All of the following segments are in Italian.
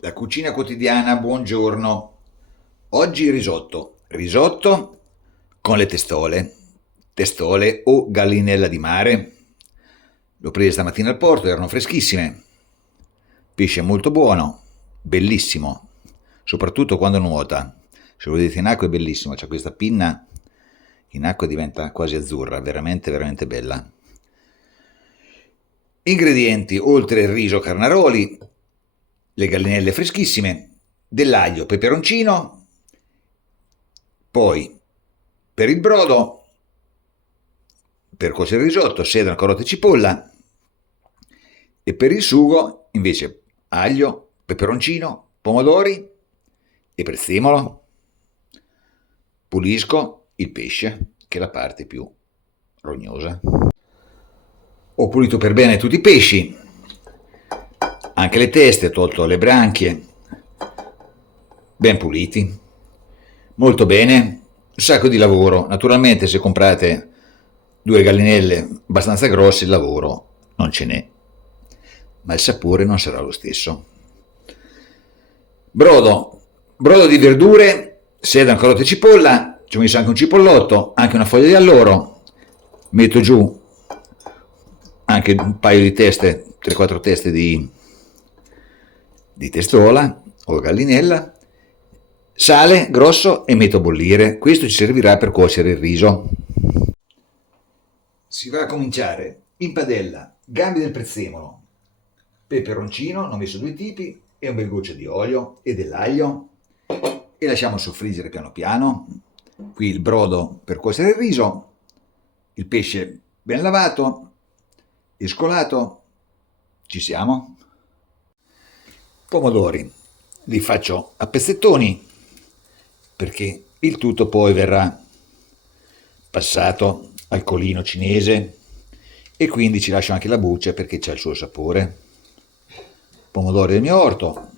La cucina quotidiana, buongiorno. Oggi risotto. Risotto con le testole. Testole o gallinella di mare. L'ho presa stamattina al porto, erano freschissime. Pesce molto buono, bellissimo, soprattutto quando nuota. Se lo vedete in acqua è bellissimo, c'è questa pinna, in acqua diventa quasi azzurra, veramente veramente bella. Ingredienti: oltre il riso carnaroli, le gallinelle freschissime, dell'aglio, peperoncino, poi per il brodo, per cuocere il risotto, sedano, carote e cipolla, e per il sugo invece aglio, peperoncino, pomodori e prezzemolo. Pulisco il pesce, che è la parte più rognosa. Ho pulito per bene tutti i pesci, anche le teste, ho tolto le branchie, ben puliti, molto bene, un sacco di lavoro. Naturalmente se comprate due gallinelle abbastanza grosse il lavoro non ce n'è, ma il sapore non sarà lo stesso. Brodo di verdure, sedano, carote e cipolla, ci ho messo anche un cipollotto, anche una foglia di alloro, metto giù anche un paio di teste, 3-4 teste di testola o gallinella, sale grosso e metto a bollire. Questo ci servirà per cuocere il riso. Si va a cominciare in padella: gambe del prezzemolo, peperoncino, ne ho messo 2 tipi, e un bel goccio di olio e dell'aglio, e lasciamo soffriggere piano piano. Qui il brodo per cuocere il riso, il pesce ben lavato e scolato. Ci siamo. Pomodori li faccio a pezzettoni, perché il tutto poi verrà passato al colino cinese e quindi ci lascio anche la buccia perché c'ha il suo sapore. Pomodori del mio orto,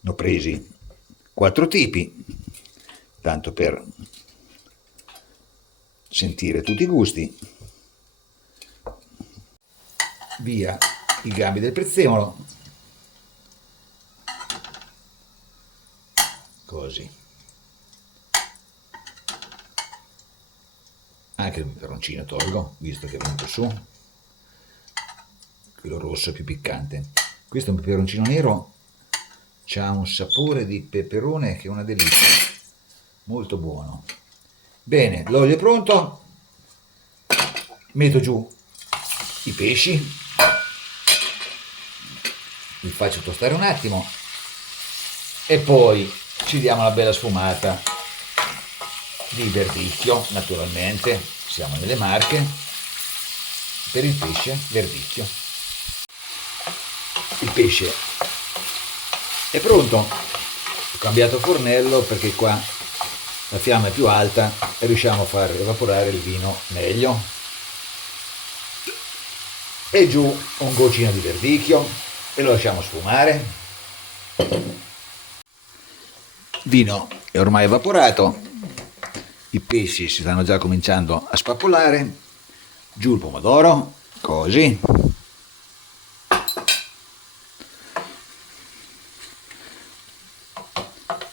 ne ho presi 4 tipi, tanto per sentire tutti i gusti. Via i gambi del prezzemolo, così, anche il peperoncino tolgo, visto che è venuto su, quello rosso è più piccante. Questo è un peperoncino nero, c'ha un sapore di peperone che è una delizia, molto buono. Bene, l'olio è pronto, metto giù i pesci, li faccio tostare un attimo e poi ci diamo una bella sfumata di verdicchio. Naturalmente siamo nelle Marche, per il pesce verdicchio. Il pesce è pronto, ho cambiato fornello perché qua la fiamma è più alta e riusciamo a far evaporare il vino meglio. E giù un goccino di verdicchio e lo lasciamo sfumare. Vino è ormai evaporato, i pesci si stanno già cominciando a spappolare, giù il pomodoro, così.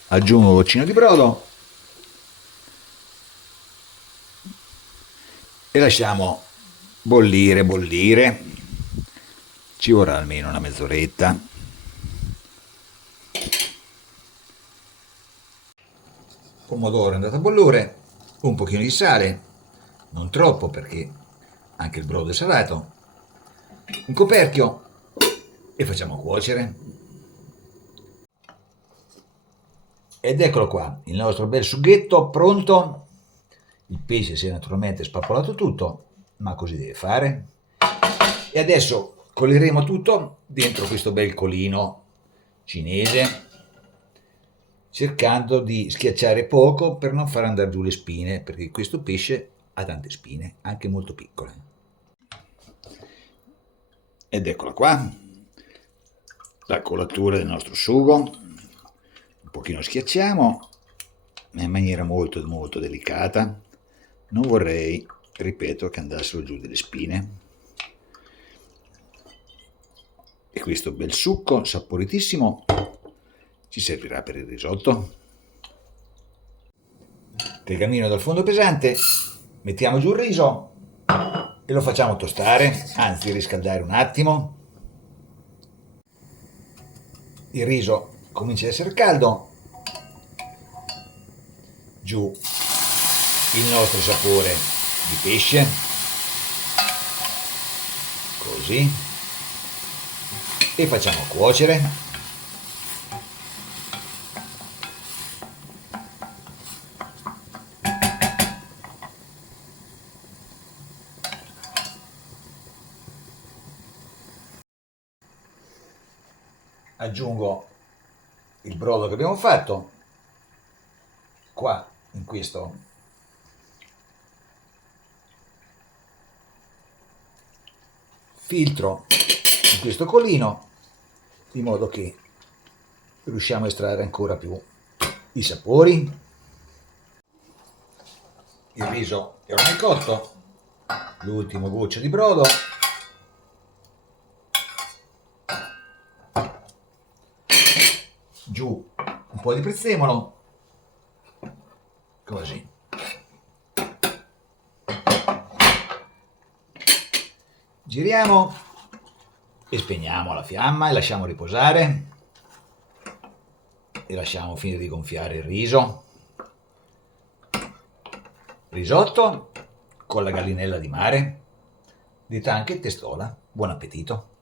Aggiungo un goccino di brodo e lasciamo bollire. Ci vorrà almeno una mezz'oretta. Pomodoro è andato a bollire, un pochino di sale, non troppo perché anche il brodo è salato, un coperchio e facciamo cuocere. Ed eccolo qua, il nostro bel sughetto pronto. Il pesce si è naturalmente spappolato tutto, ma così deve fare. E adesso coleremo tutto dentro questo bel colino cinese, cercando di schiacciare poco per non far andare giù le spine, perché questo pesce ha tante spine, anche molto piccole. Ed eccola qua, la colatura del nostro sugo. Un pochino schiacciamo, ma in maniera molto molto delicata. Non vorrei, ripeto, che andassero giù delle spine. E questo bel succo saporitissimo ci servirà per il risotto. Tegamino dal fondo pesante, mettiamo giù il riso e lo facciamo tostare, anzi riscaldare un attimo. Il riso comincia ad essere caldo, giù il nostro sapore di pesce, così, e facciamo cuocere. Aggiungo il brodo che abbiamo fatto qua in questo filtro, in questo colino, in modo che riusciamo a estrarre ancora più i sapori. Il riso è ormai cotto, l'ultimo goccio di brodo, giù un po' di prezzemolo, così. Giriamo e spegniamo la fiamma e lasciamo riposare e lasciamo finire di gonfiare il riso. Risotto con la gallinella di mare, detta anche testola. Buon appetito!